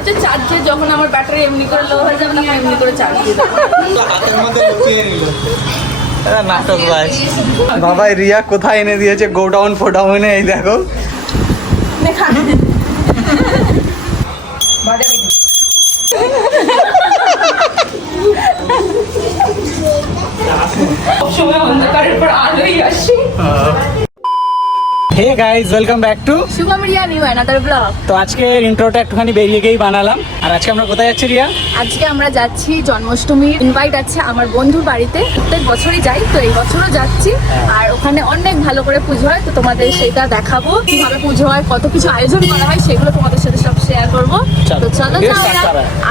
হচ্ছে চার্জে যখন আমার ব্যাটারি এমনি করে লো হয়ে যাবে না এমনি করে চার্জ দিয়ে দেবো। হাতের মধ্যে লুকিয়ে নিল নাটক বাজ। বাবাই রিয়া কোথায় এনে দিয়েছে গোডাউন ফোডাউনে, এই দেখো। সবসময় অন্ধকারের পর আলোই আসে। Hey guys, welcome back to Shubham Riya new another blog. তো আজকে ইন্ট্রোটা একটুখানি বেরিয়ে গিয়েই বানালাম। আর আজকে আমরা কোথায় যাচ্ছি রিয়া? আজকে আমরা যাচ্ছি জন্মাষ্টমীর ইনভাইট আছে আমার বন্ধুর বাড়িতে, প্রত্যেক বছরই যাই, তো এই বছরও যাচ্ছি। আর ওখানে অনেক ভালো করে পুজো হয়, তো তোমাদের সেটা দেখাবো কিভাবে পুজো হয়, কত কিছু আয়োজন করা হয়, সেগুলো তোমাদের সাথে সব শেয়ার করবো। তো চলো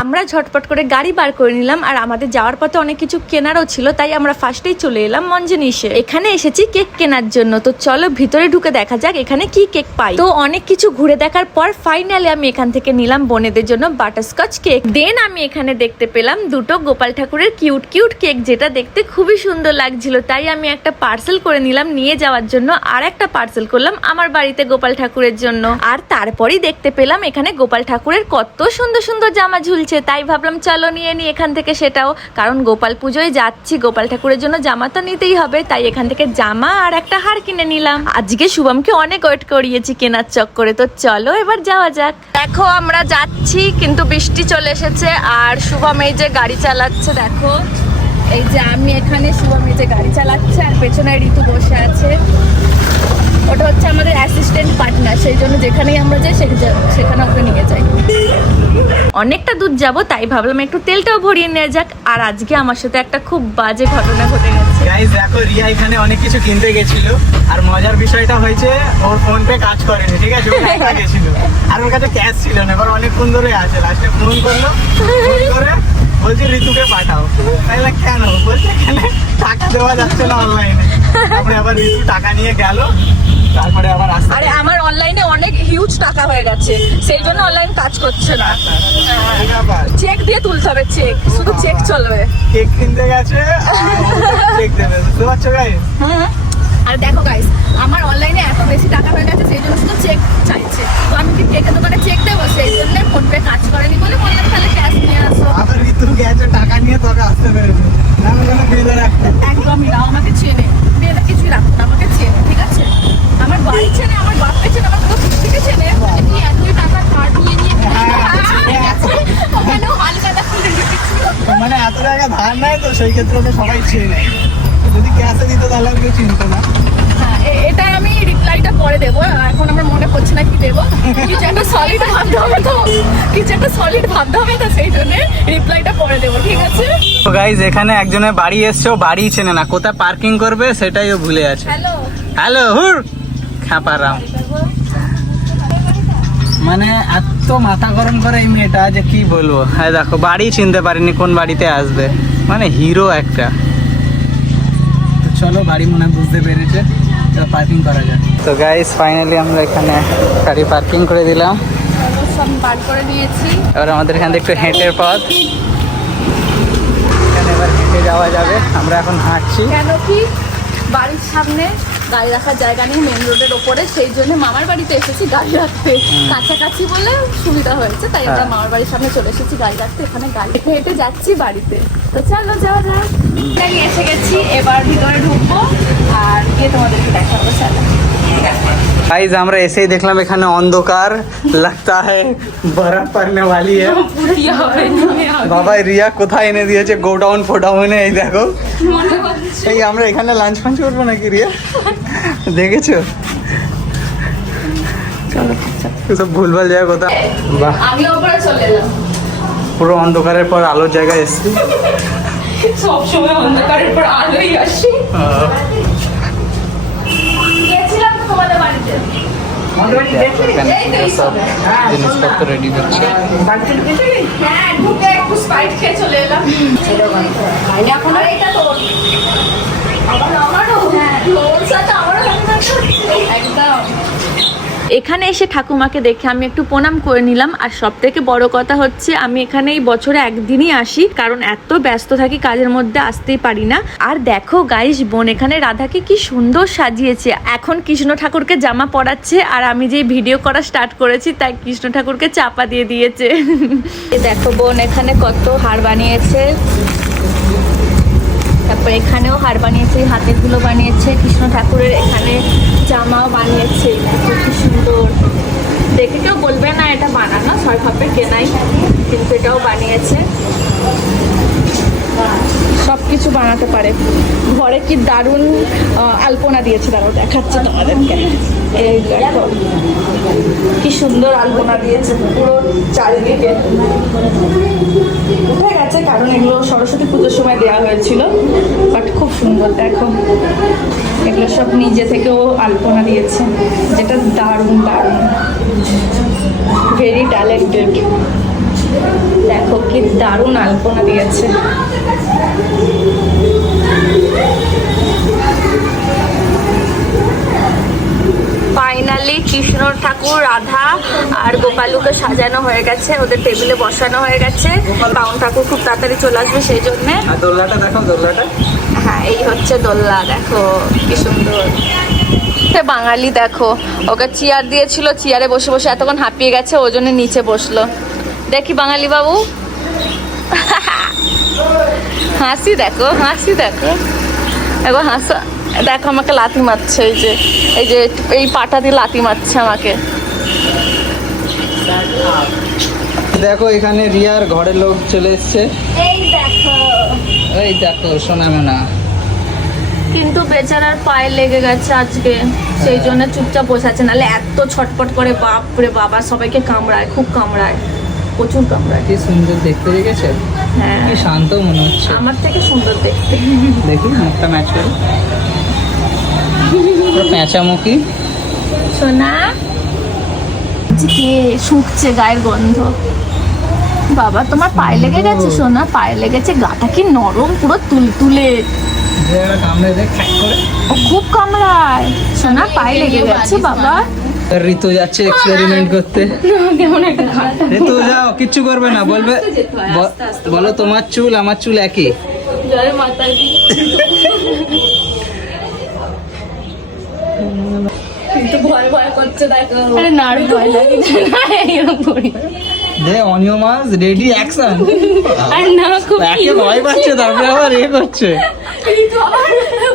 আমরা ঝটপট করে গাড়ি বার করে নিলাম। আর আমাদের যাওয়ার পথে অনেক কিছু কেনারও ছিল, তাই আমরা ফার্স্টেই চলে এলাম মঞ্জনিসে। এখানে এসেছি কেক কেনার জন্য। তো চলো ভিতরে ঢুকে দেখা যাক এখানে কি কেক পাই। তো অনেক কিছু ঘুরে দেখার পর ফাইনালি আমি এখান থেকে নিলাম বোনেদের জন্য বাটারস্কচ কেক। দেন আমি এখানে দেখতে পেলাম দুটো গোপাল ঠাকুরের কিউট কিউট কেক, যেটা দেখতে খুবই সুন্দর লাগছিল। তাই আমি একটা পার্সেল করে নিলাম নিয়ে যাওয়ার জন্য, আর একটা পার্সেল করলাম আমার বাড়িতে গোপাল ঠাকুরের জন্য। আর তারপরেই দেখতে পেলাম এখানে গোপাল ঠাকুরের কত সুন্দর সুন্দর জামা ঝুলছে, তাই ভাবলাম চলো নিয়ে নি এখান থেকে সেটাও, কারণ গোপাল পুজোয় যাচ্ছি, গোপাল ঠাকুরের জন্য জামা তো নিতেই হবে। তাই এখান থেকে জামা আর একটা হার কিনে নিলাম। আজকে শুভমকে অনেক ওয়েট করিয়েছি কেনার চক্করে। তো চলো এবার যাওয়া যাক। দেখো আমরা যাচ্ছি, কিন্তু বৃষ্টি চলে এসেছে। আর শুভম এই যে গাড়ি চালাচ্ছে, দেখো এই যে আমি এখানে, শুভম এই যে গাড়ি চালাচ্ছে, আর পেছনে ঋতু বসে আছে। ওটা হচ্ছে আমাদের অ্যাসিস্ট্যান্ট পার্টনার, সেই জন্য যেখানেই আমরা যাই সেখানে ওকে নিয়ে যাই। অনেকটা দূর যাব, তাই ভাবলাম একটু তেলটাও ভরিয়ে নেওয়া যাক। আর আজকে আমার সাথে একটা খুব বাজে ঘটনা ঘটে গেছে। গাইস দেখো, রিয়া এখানে অনেক কিছু কিনতে গেছিল, আর মজার বিষয়টা হয়েছে ওর ফোন পে কাজ করেনি, ঠিক আছে? ও একা গেছিল আর ওর কাছে ক্যাশ ছিল না। এবার অনেকক্ষণ ধরে আছে, লাস্টে ফোন করলো, ফোন করে বলছে ঋতুকে পাঠাও। তাইলে কেন বলছে এখানে টাকা দেওয়া যাচ্ছে না অনলাইনে। তারপরে আবার ঋতু টাকা নিয়ে গেল, তারপরে আবার আসতে। আরে আমার অনলাইনে অনেক হিউজ টাকা হয়ে গেছে, সেই জন্য অনলাইন কাজ করছে না। চেক দিয়ে তুলতে হবে, চেক, শুধু চেক চলবে। কেক কিনতে গেছে চেক দেবে, বুঝতে পারছো গাইস? আর দেখো গাইস, আমার অনলাইনে এত বেশি টাকা হয়ে গেছে, সেই জন্য শুধু চেক চাইছে। তো আমি কি কেকের দোকানে চেক দেবো, সেই জন্য ফোন পে কাজ করেনি বলে বললাম তাহলে ক্যাশ নিয়ে আসো। আবার ঋতু গেছে টাকা নিয়ে, তোকে আসতে পেরেছে না? মানে বেঁধে রাখতে একদমই না, আমাকে চেনে, মেয়েরা কিছুই রাখতো না, আমাকে চেনে, ঠিক আছে? আমার বাড়ি চেনে, আমার বাপকে চেনে, আমার পুরো থেকে চেনে। এতই টাকা কার্ড নিয়ে ওখানেও হালকাটা খুলে রেখেছিল। মানে এত টাকা ধার নেয়, তো সেই ক্ষেত্রে তো সবাই চেনে। যদি ক্যাশে দিত তাহলে কেউ চিনতো না। এটা আমি রিপ্লাইটা পরে দেবো, এখন আমার মনে পড়ছে না কি দেবো। কিছু একটা সলিড ভাবতে হবে তো, সেই জন্য রিপ্লাইটা পরে দেবো, ঠিক আছে? তো গাইস, এখানে একজনের বাড়ি এসছে, ও বাড়ি চেনে না, কোথায় পার্কিং করবে সেটাই ও ভুলে আছে। হ্যালো হ্যালো হুর খাপারাম, মানে এত মাথা গরম করে এই মেয়েটা যে কি বলবো। হ্যাঁ দেখো, বাড়ি চিনতে পারিনি কোন বাড়িতে আসবে, মানে হিরো একটা। তো চলো, বাড়ি মনে হয় বুঝতে পেরেছে, তো পার্কিং করা যায়। তো গাইস ফাইনালি আমরা এখানে গাড়ি পার্কিং করে দিলাম। সব বার করে নিয়েছি। এবার আমাদের এখান থেকে একটু হেঁটের পথ, এখানে এবার হেঁটে যাওয়া যাবে। আমরা এখন হাঁটছি। কেন কি বাড়ির সামনে গাড়ি রাখার জায়গা নেই মেন রোডের ওপরে, সেই জন্য মামার বাড়িতে এসেছি গাড়ি রাখতে। কাছাকাছি বলে সুবিধা হয়েছে, তাই আমরা মামার বাড়ির সামনে চলে এসেছি গাড়ি রাখতে। এখানে গাড়ি হেঁটে যাচ্ছি বাড়িতে। তো চলো যাওয়া যাক। আমি এসে গেছি, এবার ভিতরে ঢুকবো আর গিয়ে তোমাদেরকে দেখাবো। চলো गाइस, আমরা এসেই দেখলাম এখানে অন্ধকার, लगता है बर्फ पड़ने वाली है। বাবা রিয়া কোথায় এনে দিয়েছে গোডাউন ফোডাউনে, এই দেখো। এই আমরা এখানে লাঞ্চ ফাঞ্চ করবো নাকি রিয়া? দেখেছো? চলো সব ভুলভাল জায়গা কোথায়। বাহ, আমি ওপরে চলে এলাম। পুরো অন্ধকারের পর আলোর জায়গায় এসেছি। সবসময় অন্ধকারের পর আলোই আসে। গেছিলাম তো তোমাদের বাড়িতে। সব জিনিসপত্র রেডি করছে। হ্যাঁ, ঢুকে একটু স্প্রাইট খেয়ে চলে এলাম। এখন আর এটা তোর আমারও, হ্যাঁ তোর সাথে আমারও একদম। এখানে এসে ঠাকুমাকে দেখে আমি একটু প্রণাম করে নিলাম। আর সব থেকে বড় কথা হচ্ছে আমি এখানে এই বছরে একদিনই আসি, কারণ এত ব্যস্ত থাকি কাজের মধ্যে আসতেই পারি না। আর দেখো গাইস, বোন এখানে রাধাকে কি সুন্দর সাজিয়েছে। এখন কৃষ্ণ ঠাকুরকে জামা পরাচ্ছে, আর আমি যে ভিডিও করা স্টার্ট করেছি তাই কৃষ্ণ ঠাকুরকে চাপা দিয়ে দিয়েছে। দেখো বোন এখানে কত হার বানিয়েছে, তারপর এখানেও হার বানিয়েছে, হাতের গুলো বানিয়েছে কৃষ্ণ ঠাকুরের, এখানে জামাও বানিয়েছে। দেখো কি সুন্দর, দেখে কেউ বলবে না এটা বানানো, সরকাপের কেনাই, কিন্তু এটাও বানিয়েছে। সব কিছু বানাতে পারে। ঘরে কি দারুণ আলপনা দিয়েছে, দাঁড়াও দেখাচ্ছে তোমাদেরকে। এই দেখো কি সুন্দর আলপনা দিয়েছে পুরো চারিদিকে। উঠে গেছে কারণ এগুলো সরস্বতী পুজোর সময় দেওয়া হয়েছিল, বাট খুব সুন্দর। দেখো এগুলো সব নিজে থেকেও আলপনা দিয়েছে, যেটা দারুণ দারুণ, ভেরি ট্যালেন্টেড। দেখো কি দারুণ আলপনা দিয়েছে। ফাইনালি কৃষ্ণ ঠাকুর, রাধা আর গোপালুকে সাজানো হয়ে গেছে, ওদের টেবিলে বসানো হয়ে গেছে। বাউন ঠাকুর খুব তাড়াতাড়ি চলে আসবে সেই জন্যে। দোলনাটা দেখো, দোলনাটা। হ্যাঁ এই হচ্ছে দোলনা, দেখো কি সুন্দর। বাঙালি দেখো, ওকে চেয়ার দিয়েছিল, চেয়ারে বসে বসে এতক্ষণ হাঁপিয়ে গেছে, ওই জন্য নিচে বসলো। দেখি বাঙালি বাবু হাসি দেখো, হাসি দেখো, এবার হাসা দেখো, আমাকে লাথি মারছে, এই যে এই পাটা দিয়ে লাথি মারছে আমাকে। দেখো এখানে রিয়ার ঘরের লোক চলে এসছে। এই দেখো সোনা মোনা, কিন্তু বেচারার পায়ে লেগে গেছে আজকে, সেই জন্য চুপচাপ বসে আছে, নাহলে এত ছটপট করে বাপরে বাবা, সবাইকে কামড়ায়, খুব কামড়ায়, প্রচুর কামড়ায়। কি সুন্দর দেখতে দেখেছে, হ্যাঁ কি শান্ত মনে হচ্ছে, আমার থেকে সুন্দর দেখতে। দেখি মুখটা ম্যাচ করে, প্যাঁচামুখী। সোনা কে শুকছে, গায়ের গন্ধ। বাবা তোমার পায়ে লেগে গেছে সোনা, পায়ে লেগেছে, গাটা কি নরম, পুরো তুলতুলে। কামড়ে দেখ করে, ও খুব কামড়ায়। সোনা পায়ে লেগে গেছে বাবা। ঋতু যাচ্ছে এক্সপেরিমেন্ট করতে। কেমন একটা ঋতু যাও, কিচ্ছু করবে না, বলবে বলো তোমার চুল আমার চুল একই। জয় মাতা দি। কিন্তু ভয় ভয় করছে দেখো। আরে না ভয় লাগে না, এরকম করি। They on your marks, ready action. আর না খুব একে ভয় পাচ্ছে, তারপরে আবার এ করছে। এই তো আবার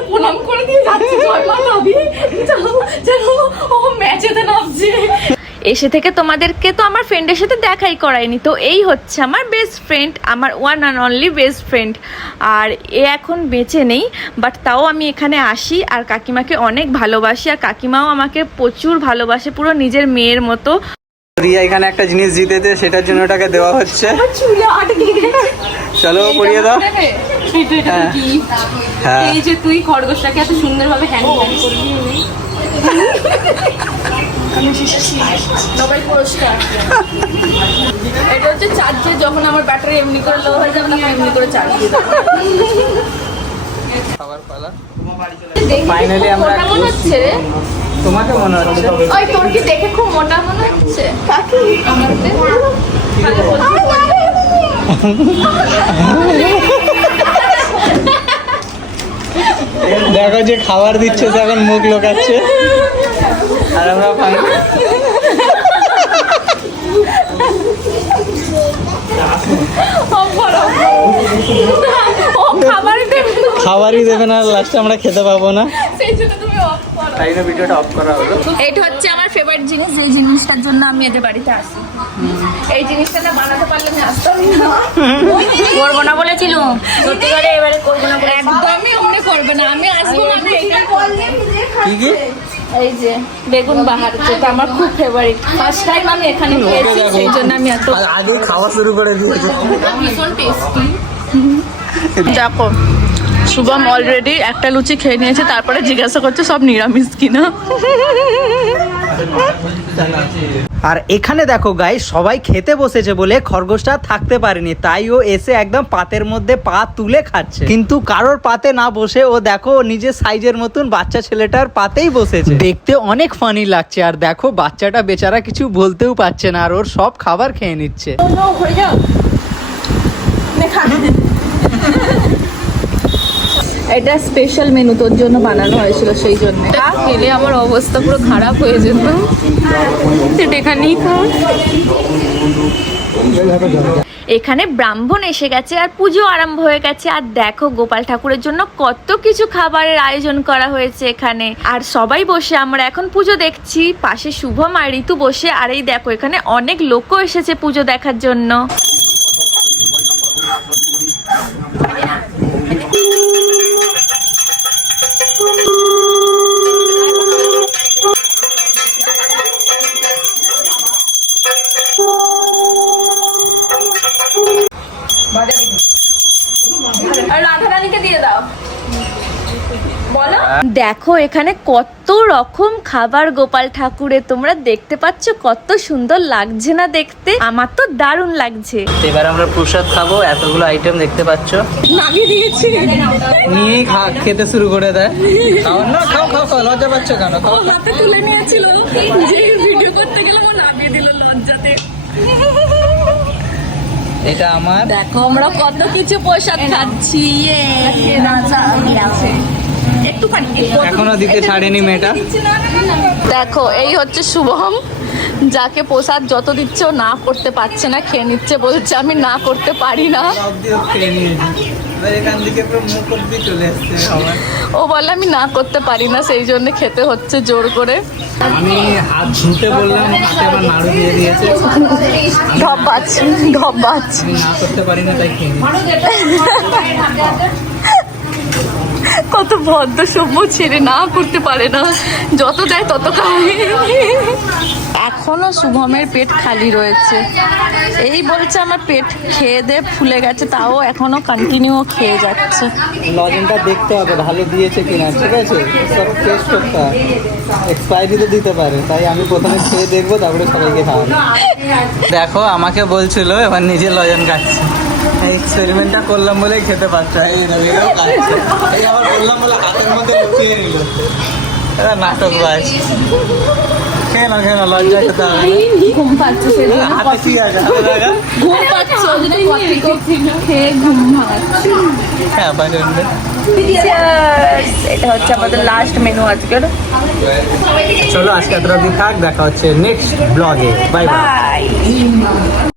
প্রণাম করে দিয়ে যাচ্ছে, জয় মাতা দি। চলো ও ম্যাচেতে নামছে। এসে থেকে তোমাদেরকে তো আমার ফ্রেন্ডের সাথে দেখাই করায়নি, তো এই হচ্ছে আমার বেস্ট ফ্রেন্ড, আমার one and only best friend. আর এ এখন বেঁচে নেই, বাট তাও আমি এখানে আসি আর কাকিমাকে অনেক ভালোবাসি, আর কাকিমাও আমাকে প্রচুর ভালোবাসে, পুরো নিজের মেয়ের মতো। রিয়া এখানে একটা জিনিস জিতেছে, সেটার জন্য ওটাকে দেওয়া হচ্ছে। চলো পরিয়ে দাও। হ্যাঁ এই যে তুই খরগোশটাকে এত সুন্দরভাবে হ্যান্ডেল করবি, নোবেল পুরস্কার। এটা হচ্ছে চার্জে, যখন আমার ব্যাটারি এমনি করে লো হয়ে যাবে, তখন এমনি করে চার্জ দিয়ে দেবো। খাবার পালা। ফাইনালি আমরা মনে হচ্ছে রে, তোমাকে মনে হচ্ছে। ওই তোর কি দেখে খুব মোটা মনে হচ্ছে? আমাদের দেখো যে খাবার দিচ্ছে, এখন মুখ লোকাচ্ছে, আর আমরা খাবারই দেবে না, লাস্টে আমরা খেতে পাবো না, তাই না ভিডিওটা অফ করা হলো। এইটা হচ্ছে আমার ফেভারিট জিনিস, এই জিনিসটার জন্য আমি এদের বাড়িতে আসি। এই জিনিসটা না বানাতে পারলে আমি আসতাম না। করবো না বলেছিল, সত্যি করে এবারে করবো না বলে একদমই মনে করবে না, আমি আসবো না, আমি এটা কি কি? এই যে বেগুন বাহার, যেটা আমার খুব ফেভারিট, ফার্স্ট টাইম আমি এখানে খেয়েছি, সেই জন্য আমি এত আগে খাওয়া শুরু করে দিয়েছে। ভীষণ টেস্টি। দেখো শুভম অলরেডি একটা লুচি খেয়ে নিয়েছে, তারপরে জিজ্ঞাসা করছে সব নিরামিষ কিনা। আর এখানে দেখো গাইস, সবাই খেতে বসেছে বলে খরগোশটা থাকতে পারেনি, তাই ও এসে একদম পাতের মধ্যে পা তুলে খাচ্ছে। কিন্তু কারোর পাতে না বসে ও দেখো নিজের সাইজের মতন বাচ্চা ছেলেটার পাতেই বসেছে। দেখতে অনেক ফানি লাগছে। আর দেখো বাচ্চাটা বেচারা কিছু বলতেও পারছে না, আর ওর সব খাবার খেয়ে নিচ্ছে। এটা স্পেশাল মেনু তোর জন্য বানানো হয়েছিল, সেই জন্য খেলে আমার অবস্থা পুরো খারাপ হয়ে যেত। এখানেই খা। এখানে ব্রাহ্মণ এসে গেছে আর পুজো আরম্ভ হয়ে গেছে। আর দেখো গোপাল ঠাকুরের জন্য কত কিছু খাবারের আয়োজন করা হয়েছে এখানে। আর সবাই বসে আমরা এখন পুজো দেখছি। পাশে শুভম আর ঋতু বসে। আর এই দেখো এখানে অনেক লোকও এসেছে পুজো দেখার জন্য। দেখো এখানে কত রকম খাবার গোপাল ঠাকুরের, তোমরা দেখতে পাচ্ছ কত সুন্দর লাগছে না দেখতে? আমার তো দারুণ লাগছে। এবার আমরা প্রসাদ খাবো। এতগুলো আইটেম দেখতে পাচ্ছ, নামিয়ে দিয়েছি, নিয়েই খেতে শুরু করে দেয়। খাও না, খাও খাও খাও, লজ্জা পাচ্ছ কেন? খাও। হাতে তুলে নিয়েছিল, যে ভিডিও করতে গেলাম ও নামিয়ে দিল লজ্জাতে। এটা আমার। দেখো আমরা কত কিছু প্রসাদ খাচ্ছি। এখনো দিতে ছাড়েনি মেয়েটা। দেখো এই হচ্ছে শুভম, যাকে প্রসাদ যত দিচ্ছে ও না করতে পারছে না, খেয়ে নিচ্ছে, বলছে আমি না করতে পারি না। ও বলে আমি না করতে পারি না, সেই জন্য খেতে হচ্ছে জোর করে। আমি হাত ধুতে বললাম, হাতে আমার নাড়ু দিয়ে দিয়েছে। ঢব্বাজ ঢব্বাজ। আমি না করতে পারি না, তাই খেয়ে কত ভদ্র সভ্য ছেড়ে না করতে পারে না, যত যায় তত খায়। এখনো শুভমের পেট খালি রয়েছে, এই বলছে আমার পেট খেয়ে দে ফুলে গেছে, তাও এখনো কন্টিনিউ খেয়ে যাচ্ছে। লজেনটা দেখতে হবে ভালো দিয়েছে কিনা, ঠিক আছে? সব টেস্ট করতে হয়, এক্সপায়ারি তো দিতে পারে, তাই আমি প্রথমে খেয়ে দেখবো, তারপরে সবাইকে খাওয়াবো। দেখো আমাকে বলছিল, এবার নিজে লজেন খাচ্ছে। এক্সপেরিমেন্টটা করলাম বলেই খেতে পারছে। এই আবার বললাম বলে হাতের মধ্যে লুকিয়ে নিল। নাটক ভাই, খেয়ে না খেয়ে না, লজ্জা খেতে হবে। ঘুম পাচ্ছে, হাতে কি আছে? ঘুম পাচ্ছে, খেয়ে ঘুম ভাঙাচ্ছে। হ্যাঁ, এটা হচ্ছে আমাদের লাস্ট মেনু আজকের। চলো আজকে এতটা থাক, দেখা হচ্ছে নেক্সট ব্লগে। Bye bye.